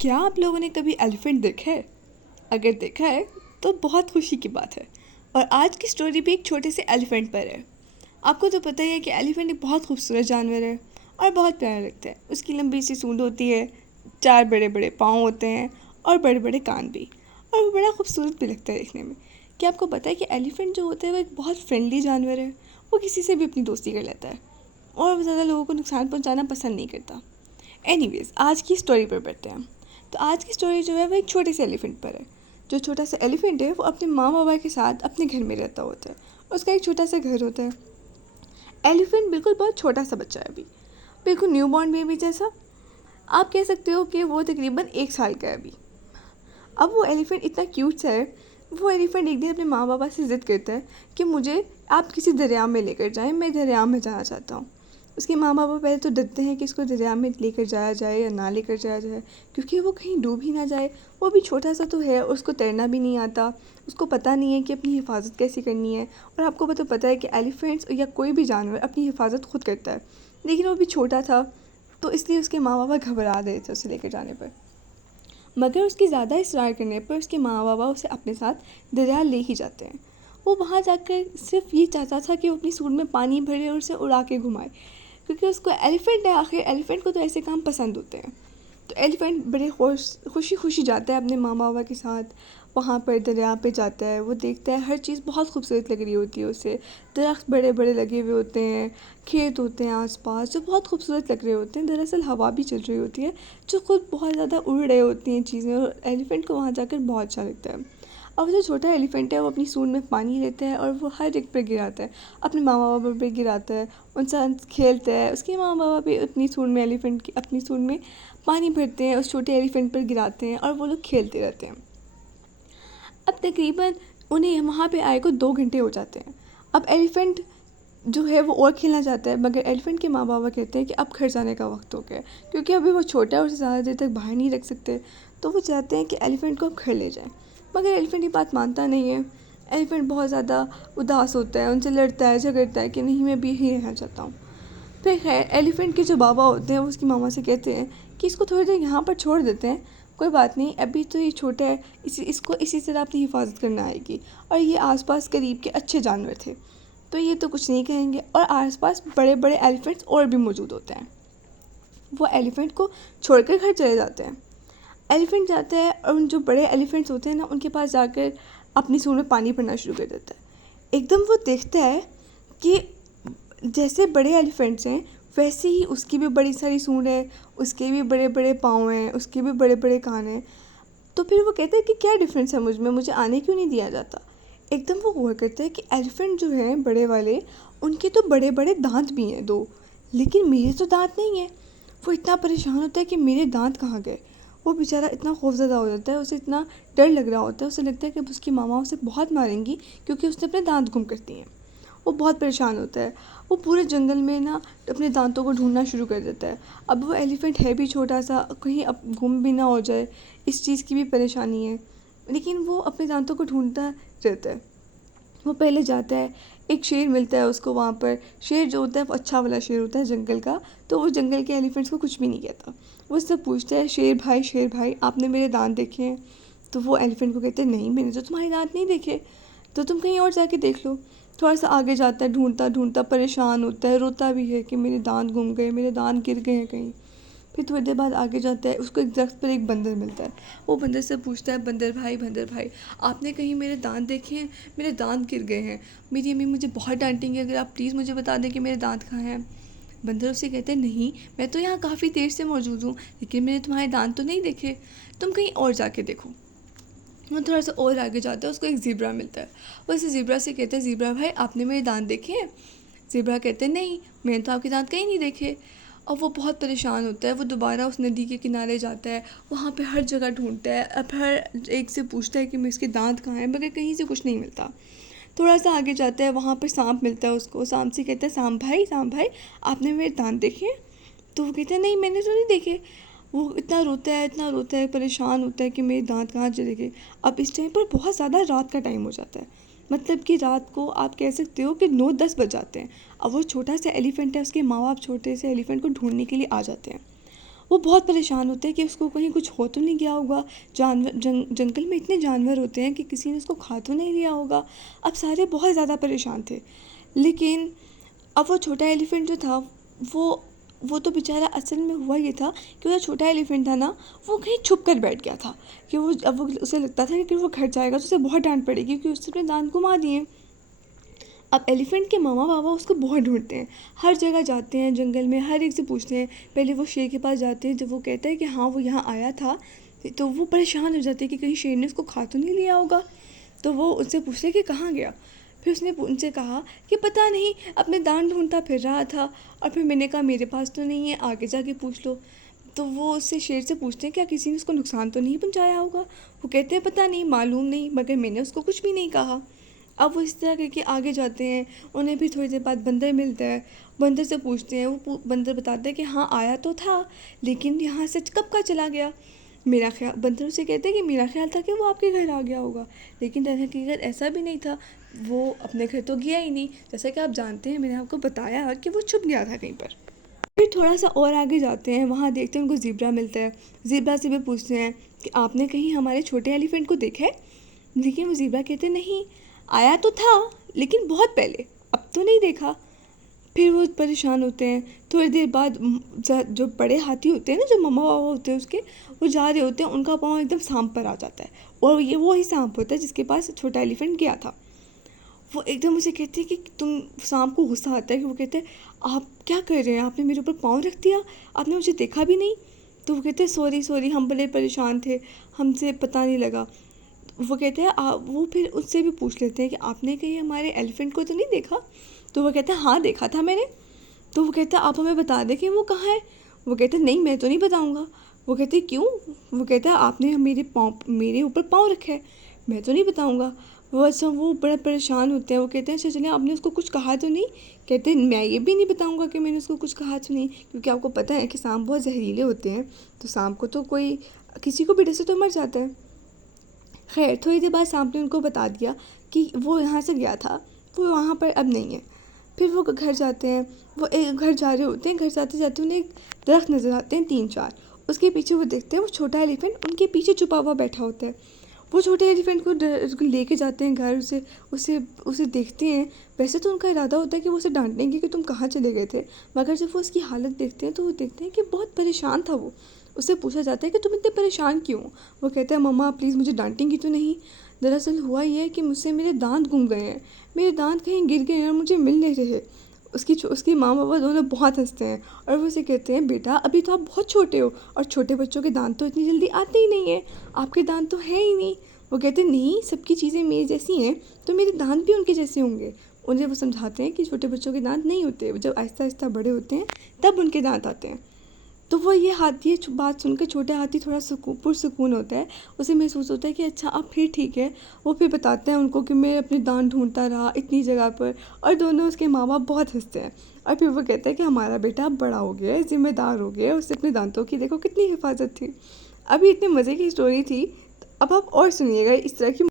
क्या आप लोगों ने कभी एलिफेंट देखा है? अगर देखा है तो बहुत खुशी की बात है। और आज की स्टोरी भी एक छोटे से एलिफेंट पर है। आपको तो पता ही है कि एलिफेंट एक बहुत खूबसूरत जानवर है और बहुत प्यारा लगता है। उसकी लंबी सी सूंड होती है, 4 बड़े बड़े पाँव होते हैं और बड़े बड़े कान भी। और वो बड़ा खूबसूरत भी लगता है देखने में। क्या आपको पता है कि एलिफेंट जो होता है वो एक बहुत फ्रेंडली जानवर है। वो किसी से भी अपनी दोस्ती कर लेता है और वो ज़्यादा लोगों को नुकसान पहुँचाना पसंद नहीं करता। एनीवेज, आज की स्टोरी पर बढ़ते हैं। तो आज की स्टोरी जो है वो एक छोटे से एलिफेंट पर है। जो छोटा सा एलिफेंट है वो अपने माँ बाबा के साथ अपने घर में रहता होता है। उसका एक छोटा सा घर होता है। एलिफेंट बिल्कुल बहुत छोटा सा बच्चा है अभी, बिल्कुल न्यू बॉर्न बेबी जैसा। आप कह सकते हो कि वो तकरीबन 1 साल का है अभी। अब वो एलिफेंट इतना क्यूट सा है। वो एलिफेंट एक दिन अपने माँ बाबा से ज़िद करता है कि मुझे आप किसी दरिया में लेकर जाएं, मैं दरिया में जाना चाहता हूँ। उसके माँ बाबा पहले तो डरते हैं कि इसको दरिया में लेकर जाया जाए या ना लेकर जाया जाए, क्योंकि वो कहीं डूब ही ना जाए। वो भी छोटा सा तो है और उसको तैरना भी नहीं आता। उसको पता नहीं है कि अपनी हिफाजत कैसे करनी है। और आपको तो पता है कि एलिफेंट्स या कोई भी जानवर अपनी हिफाजत खुद करता है, लेकिन वो भी छोटा था, तो इसलिए उसके माँ बाबा घबरा रहे थे उसे लेकर जाने पर। मगर उसकी ज़्यादा इसरार करने पर उसके माँ बाबा उसे अपने साथ दरिया ले ही जाते हैं। वो वहाँ जाकर सिर्फ ये चाहता था कि वो अपनी सूंड में पानी भरे और उसे उड़ा के घुमाए, क्योंकि उसको एलिफेंट है, आखिर एलिफेंट को तो ऐसे काम पसंद होते हैं। तो एलिफेंट बड़े खुशी खुशी जाता है अपने माँ बाबा के साथ। वहाँ पर दरिया पे जाता है, वो देखता है हर चीज़ बहुत खूबसूरत लग रही होती है उसे। दरख्त बड़े बड़े लगे हुए होते हैं, खेत होते हैं आसपास जो बहुत खूबसूरत लग रहे होते हैं। दरअसल हवा भी चल रही होती है, जो खुद बहुत ज़्यादा उड़ रही होती हैं चीज़ें, और एलिफेंट को वहाँ जाकर बहुत अच्छा लगता है। अब जो छोटा एलिफेंट है वो अपनी सूंड में पानी लेता है और वो हर एक पर गिराता है, अपने माँ बाबा पर गिराता है, उनसे खेलता है। उसके माँ बाबा भी अपनी सूंड में एलिफेंट की अपनी सूंड में पानी भरते हैं, उस छोटे एलिफेंट पर गिराते हैं और वो लोग खेलते रहते हैं। अब तकरीबन उन्हें वहाँ पे आए को 2 घंटे हो जाते हैं। अब एलिफेंट जो है वो और खेलना चाहता है, मगर एलिफेंट के माँ बाबा कहते हैं कि अब घर जाने का वक्त हो गया है, क्योंकि अभी वो छोटा है और उसे ज़्यादा देर तक बाहर नहीं रख सकते। तो वो चाहते हैं कि एलिफेंट को अब घर ले जाएं, मगर एलिफेंट ये बात मानता नहीं है। एलिफेंट बहुत ज़्यादा उदास होता है, उनसे लड़ता है, झगड़ता है कि नहीं, मैं भी यहीं रहना चाहता हूँ। फिर खैर एलिफेंट के जो बाबा होते हैं वो उसकी मामा से कहते हैं कि इसको थोड़ी देर यहाँ पर छोड़ देते हैं, कोई बात नहीं, अभी तो ये छोटा है, इसको इसी तरह अपनी हिफाजत करना आएगी। और ये आसपास करीब के अच्छे जानवर थे, तो ये तो कुछ नहीं कहेंगे। और आसपास बड़े बड़े एलिफेंट्स और भी मौजूद होते हैं। वो एलिफेंट को छोड़कर घर चले जाते हैं। एलिफेंट जाता है और उन जो बड़े एलिफेंट्स होते हैं ना, उनके पास जाकर अपनी सूंड में पानी भरना शुरू कर देता है। एकदम वो देखता है कि जैसे बड़े एलिफेंट्स हैं वैसे ही उसकी भी बड़ी सारी सूंड है, उसके भी बड़े बड़े पाँव हैं, उसके भी बड़े बड़े कान हैं। तो फिर वो कहता है कि क्या डिफरेंस है मुझ में, मुझे आने क्यों नहीं दिया जाता। एकदम वो हुआ करता है कि एलिफेंट जो हैं बड़े वाले, उनके तो बड़े बड़े दांत भी हैं 2, लेकिन मेरे तो दांत नहीं है। वो इतना परेशान होता है कि मेरे दांत कहाँ गए। वो बेचारा इतना खौफज़दा हो जाता है, उसे इतना डर लग रहा होता है, उसे लगता है कि अब उसकी मामा उसे बहुत मारेंगी क्योंकि उसने अपने दांत गुम कर दिए हैं। वो बहुत परेशान होता है। वो पूरे जंगल में ना अपने दांतों को ढूंढना शुरू कर देता है। अब वो एलिफेंट है भी छोटा सा, कहीं अब गुम भी ना हो जाए, इस चीज़ की भी परेशानी है, लेकिन वो अपने दांतों को ढूंढता रहता है। वो पहले जाता है, एक शेर मिलता है उसको वहाँ पर। शेर जो होता है वो अच्छा वाला शेर होता है जंगल का, तो वो जंगल के एलिफेंट्स को कुछ भी नहीं कहता। वो उससे पूछता है, शेर भाई आपने मेरे दांत देखे हैं? तो वो एलिफेंट को कहते हैं, नहीं, मैंने तो तुम्हारे दांत नहीं देखे, तो तुम कहीं और जाके देख लो। थोड़ा सा आगे जाता है, ढूंढता ढूंढता परेशान होता है, रोता भी है कि मेरे दांत गुम गए, मेरे दांत गिर गए हैं कहीं। फिर थोड़ी देर बाद आगे जाता है, उसको एक दरख्त पर एक बंदर मिलता है। वो बंदर से पूछता है, बंदर भाई आपने कहीं मेरे दांत देखे हैं? मेरे दांत गिर गए हैं, मेरी अम्मी मुझे बहुत डांटेंगी अगर आप प्लीज़ मुझे बता दें कि मेरे दांत कहाँ हैं। बंदर उसे कहते हैं, नहीं, मैं तो यहाँ काफ़ी देर से मौजूद हूँ, लेकिन मैंने तुम्हारे दांत तो नहीं देखे, तुम कहीं और जाके देखो। वो थोड़ा सा और आगे जाता है, उसको एक ज़ीब्रा मिलता है। वो इसे ज़ीब्रा से कहते हैं, ज़ीब्रा भाई आपने मेरे दांत देखे हैं? ज़ीब्रा कहते हैं, नहीं, मैंने तो आपके दांत कहीं नहीं देखे। और वो बहुत परेशान होता है। वो दोबारा उस नदी के किनारे जाता है, वहाँ पे हर जगह ढूंढता है, अब हर एक से पूछता है कि मैं इसके दांत कहाँ हैं, मगर कहीं से कुछ नहीं मिलता। थोड़ा सा आगे जाता है, वहाँ पर सांप मिलता है उसको। सांप से कहता है, सांप भाई आपने मेरे दांत देखे हैं? तो वो कहते हैं, नहीं, मैंने तो नहीं देखे। वो इतना रोता है, परेशान होता है कि मेरे दांत कहाँ चले गए। अब इस टाइम पर बहुत ज़्यादा रात का टाइम हो जाता है, मतलब कि रात को आप कह सकते हो कि 9-10 बज जाते हैं। अब वो छोटा सा एलिफेंट है, उसके माँ बाप छोटे से एलिफेंट को ढूंढने के लिए आ जाते हैं। वो बहुत परेशान होते हैं कि उसको कहीं कुछ हो तो नहीं गया होगा। जंगल में इतने जानवर होते हैं कि किसी ने उसको खा तो नहीं लिया होगा। अब सारे बहुत ज़्यादा परेशान थे। लेकिन अब वो छोटा एलिफेंट जो था वो तो बेचारा, असल में हुआ ये था कि वो जो छोटा एलिफेंट था ना, वो कहीं छुप कर बैठ गया था कि वो उसे लगता था कि वो घर जाएगा तो उसे बहुत डांट पड़ेगी क्योंकि उसने अपने दांत घुमा दिए। अब एलिफेंट के मामा बाबा उसको बहुत ढूंढते हैं, हर जगह जाते हैं जंगल में, हर एक से पूछते हैं। पहले वो शेर के पास जाते हैं, जब वो कहता है कि हाँ वो यहाँ आया था, तो वो परेशान हो जाते हैं कि कहीं शेर ने उसको खा तो नहीं लिया होगा। तो वो उससे पूछते हैं कि कहाँ गया। फिर उसने उनसे कहा कि पता नहीं, अपने दांत ढूंढता फिर रहा था। और फिर मैंने कहा मेरे पास तो नहीं है, आगे जाके पूछ लो। तो वो उससे शेर से पूछते हैं क्या किसी ने उसको नुकसान तो नहीं पहुंचाया होगा। वो कहते हैं पता नहीं, मालूम नहीं, मगर मैंने उसको कुछ भी नहीं कहा। अब वो इस तरह करके आगे जाते हैं। उन्हें भी थोड़ी देर बाद बंदर मिलता है। बंदर से पूछते हैं, वो बंदर बताता है कि हाँ आया तो था, लेकिन यहाँ से कब का चला गया। मेरा ख्याल, बंदर उसे कहते हैं कि मेरा ख्याल था कि वो आपके घर आ गया होगा, लेकिन दर हकीकत ऐसा भी नहीं था। वो अपने घर तो गया ही नहीं, जैसा कि आप जानते हैं, मैंने आपको बताया कि वो छुप गया था कहीं पर। फिर थोड़ा सा और आगे जाते हैं, वहाँ देखते हैं उनको ज़ीब्रा मिलता है। ज़ीब्रा से भी पूछते हैं कि आपने कहीं हमारे छोटे एलिफेंट को देखा है। लेकिन वो ज़ीब्रा कहते नहीं, आया तो था लेकिन बहुत पहले, अब तो नहीं देखा। फिर वो परेशान होते हैं। थोड़ी देर बाद जो बड़े हाथी होते हैं ना, जो मम्मा बाबा होते हैं उसके, वो जा रहे होते हैं, उनका पाँव एकदम सांप पर आ जाता है। और ये वो ही सांप होता है जिसके पास छोटा एलिफेंट गया था। वो एकदम उसे कहते हैं कि तुम, सांप को गुस्सा आता है कि वो कहते हैं आप क्या कर रहे हैं, आपने मेरे ऊपर पाँव रख दिया, आपने मुझे देखा भी नहीं। तो वो कहते हैं सॉरी सॉरी, हम बड़े परेशान थे, हमसे पता नहीं लगा। वो कहते हैं वो फिर उससे भी पूछ लेते हैं कि आपने कहीं हमारे एलिफेंट को तो नहीं देखा। तो वो कहता है हाँ देखा था मैंने। तो वो कहता है आप हमें बता दें कि वो कहाँ है। वो कहते हैं नहीं, मैं तो नहीं बताऊँगा। वो कहते हैं क्यों। वो कहता है आपने मेरे ऊपर पाँव रखे है, मैं तो नहीं बताऊँगा। वो बड़ा परेशान होते हैं। वो कहते हैं अच्छा चलिए, आपने उसको कुछ कहा तो नहीं। कहते हैं मैं ये भी नहीं बताऊँगा कि मैंने उसको कुछ कहा तो नहीं, क्योंकि आपको पता है कि सांप बहुत जहरीले होते हैं, तो सांप को तो कोई किसी को भी डसे तो मर जाता है। खैर थोड़ी देर बाद सांप ने उनको बता दिया कि वो यहाँ से गया था, वो वहाँ पर अब नहीं है। फिर वो घर जाते हैं। वो एक घर जा रहे होते हैं, घर जाते जाते उन्हें एक दरख्त नज़र आते हैं 3-4। उसके पीछे वो देखते हैं, वो छोटा एलिफेंट उनके पीछे छुपा हुआ बैठा होता है। वो छोटे एलिफेंट को लेके जाते हैं घर, उसे उसे उसे देखते हैं। वैसे तो उनका इरादा होता है कि वो उसे डांटेंगे कि तुम कहाँ चले गए थे, मगर जब वो उसकी हालत देखते हैं तो वो देखते हैं कि बहुत परेशान था वो। उससे पूछा जाता है कि तुम इतने परेशान क्यों। वो कहता है मम्मा प्लीज़ मुझे डांटेंगी तो नहीं। दरअसल हुआ ये है कि मुझसे मेरे दांत गुम गए हैं, मेरे दांत कहीं गिर गए हैं और मुझे मिल नहीं रहे। उसकी माँ बाबा दोनों बहुत हंसते हैं और वो उसे कहते हैं बेटा अभी तो आप बहुत छोटे हो, और छोटे बच्चों के दांत तो इतनी जल्दी आते ही नहीं है, आपके दांत तो है ही नहीं। वो कहते हैं नहीं, सबकी चीज़ें मेरी जैसी हैं तो मेरे दांत भी उनके जैसे होंगे। उन्हें वो समझाते हैं कि छोटे बच्चों के दांत नहीं होते, जब आहिस्ता आहिस्ता बड़े होते हैं तब उनके दांत आते हैं। तो वो ये बात सुनकर छोटा हाथी थोड़ा पुरसुकून होता है। उसे महसूस होता है कि अच्छा अब फिर ठीक है। वो फिर बताते हैं उनको कि मैं अपने दांत ढूंढता रहा इतनी जगह पर, और दोनों उसके माँ बाप बहुत हंसते हैं। और फिर वो कहता है कि हमारा बेटा अब बड़ा हो गया है, ज़िम्मेदार हो गया है, उससे अपने दांतों की देखो कितनी हिफाजत थी। अभी इतने मज़े की स्टोरी थी, अब आप और सुनिएगा इस तरह की।